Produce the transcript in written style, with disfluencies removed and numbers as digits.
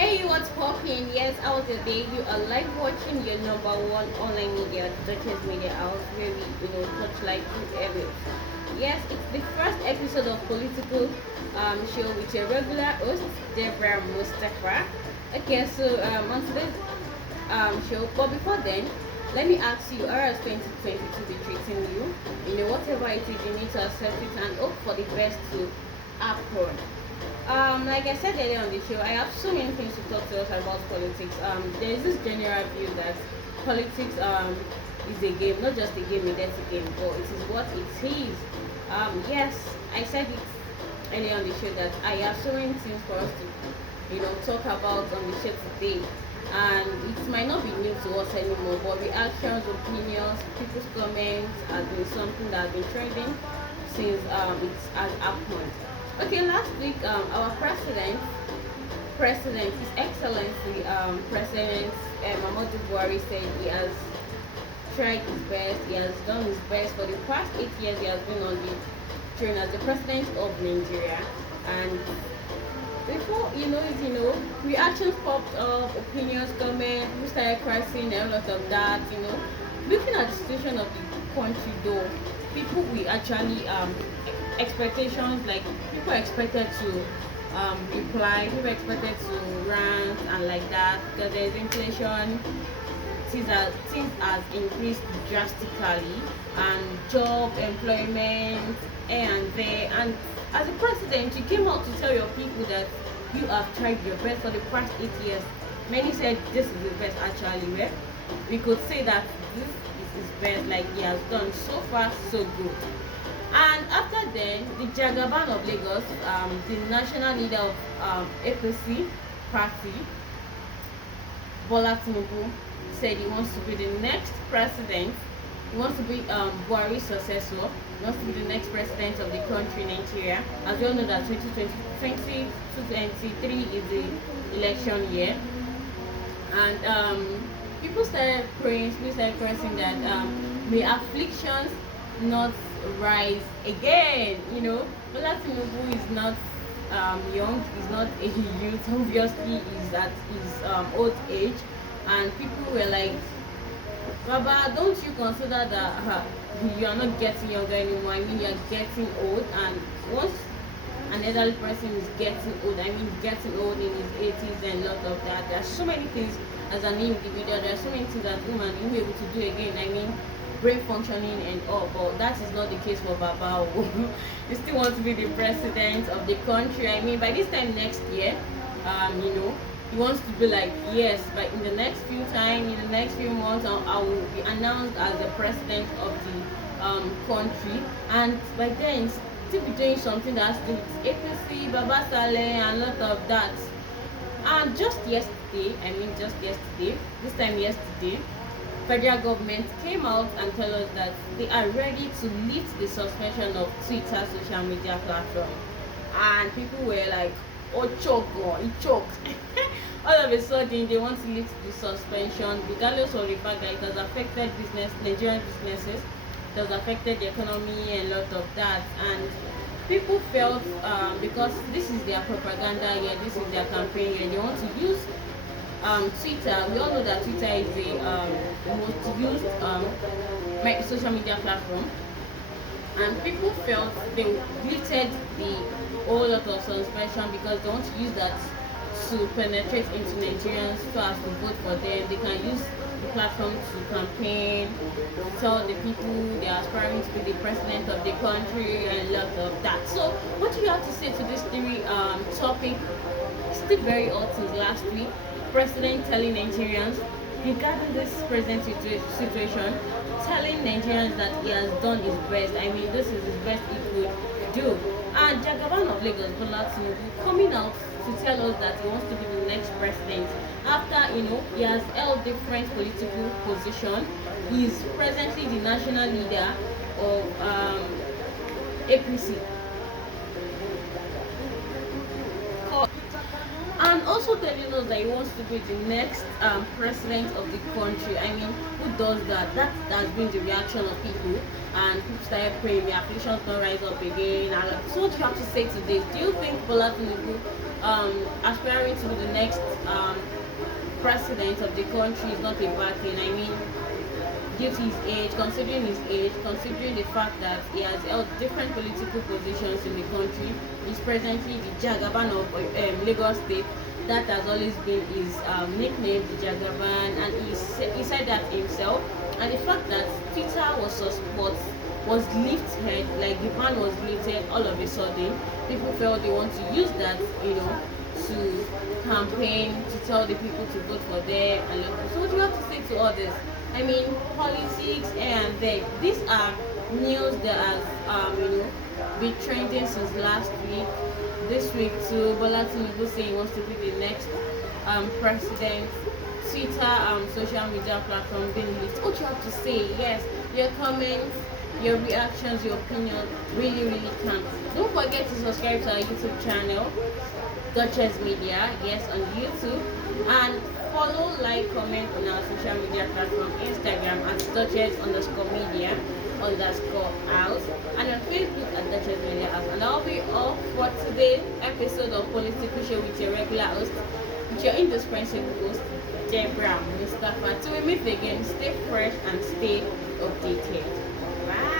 Hey, what's popping? Yes, I was your day. You are live watching your number one online media, Duchess Media House, where we, touch like two areas. Yes, it's the first episode of political show with your regular host, Deborah Mustafa. Okay, so on today's show, but before then, let me ask you, how has 2022 be treating you? Whatever it is, you need to accept it and hope for the best to happen. Like I said earlier on the show, I have so many things to talk to us about politics. There is this general view that politics is a game, not just a game, a dirty game, but it is what it is. Yes, I said it earlier on the show that I have so many things for us to, talk about on the show today. And it might not be new to us anymore, but reactions, opinions, people's comments has been something that has been trending since it has happened. Okay, last week our president, His Excellency President Muhammadu Buhari said he has tried his best, he has done his best for the past 8 years. He has been on the throne as the president of Nigeria, and before reactions popped up, opinions, comments, people started crashing, and a lot of that. Looking at the situation of the country, though, people will actually expectations, like people expected to reply, people expected to rant and like that, because there's inflation. Things has increased drastically, and job, employment, and there. And as a president, you came out to tell your people that you have tried your best for the past 8 years. Many said this is the best actually. Well, we could say that this is his best, like he has done so far so good. And after then, the Jagaban of Lagos, the national leader of APC party, Bola Tinubu, said he wants to be the next president. He wants to be Buhari's successor. He wants to be the next president of the country, Nigeria. As we all know that 2023 is the election year. And people started praying, people started pressing that may afflictions not rise again. Bola Tinubu is not young, he's not a youth. Obviously, he's at his old age, and people were like, Baba, don't you consider that you are not getting younger anymore? I mean, you are getting old, and once an elderly person is getting old, I mean, getting old in his 80s and a lot of that, there are so many things as an individual, there are so many things that woman you will be able to do again. I mean, brain functioning and all, but that is not the case for Baba. He still wants to be the president of the country. I mean, by this time next year, he wants to be like, yes, but in the next few time, in the next few months, I will be announced as the president of the country, and by then still be doing something that has to do with APC, Baba Saleh, and a lot of that. And just yesterday, this time yesterday, federal government came out and tell us that they are ready to lift the suspension of Twitter social media platform. And people were like, oh, choke, oh, it choked. All of a sudden, they want to lift the suspension, regardless of the fact that it has affected Nigerian businesses, it has affected the economy and a lot of that. And people felt because this is their propaganda year, this is their campaign year, they want to use Twitter. We all know that Twitter is the most used social media platform, and people felt they lifted the whole lot of suspension because they want to use that to penetrate into Nigerians so as to vote for them. They can use the platform to campaign, to tell the people they are aspiring to be the president of the country and a lot of that. So what do you have to say to this theory topic? Still very hot since last week. President telling Nigerians regarding this present situation, telling Nigerians that he has done his best. I mean, this is his best he could do. And Jagaban of Lagos, Bola Tinubu, coming out to tell us that he wants to be the next president after he has held different political positions. He is presently the national leader of APC. And also telling us that he wants to be the next president of the country. I mean, who does that? That has been the reaction of people, and people started praying, the afflictions don't rise up again. So what do you have to say to this? Do you think Bola Tinubu aspiring to be the next president of the country is not a bad thing. I mean, due to his age, considering the fact that he has held different political positions in the country, he's presently the Jagaban of Lagos State. That has always been his nickname, the Jagaban, and he said that himself. And the fact that Twitter was lifted, like the ban was lifted all of a sudden, people felt they want to use that, to campaign, to tell the people to vote for them. And so what do you have to say to all this? I mean, politics and these are news that has been trending since last week. This week too, Bola Tinubu saying he wants to be the next president. Twitter, social media platform being lifted. What you have to say? Yes, your comments, your reactions, your opinion really, really count. Don't forget to subscribe to our YouTube channel, Duchess Media, yes, on YouTube, and follow, like, comment on our social media platform, Instagram at Duchess_media_house, and on Facebook at Duchess Media House. And that'll be all for today's episode of Political Show with your regular host, with your indispensable host, Deborah Mustafa. Till we meet again, stay fresh and stay updated. Bye.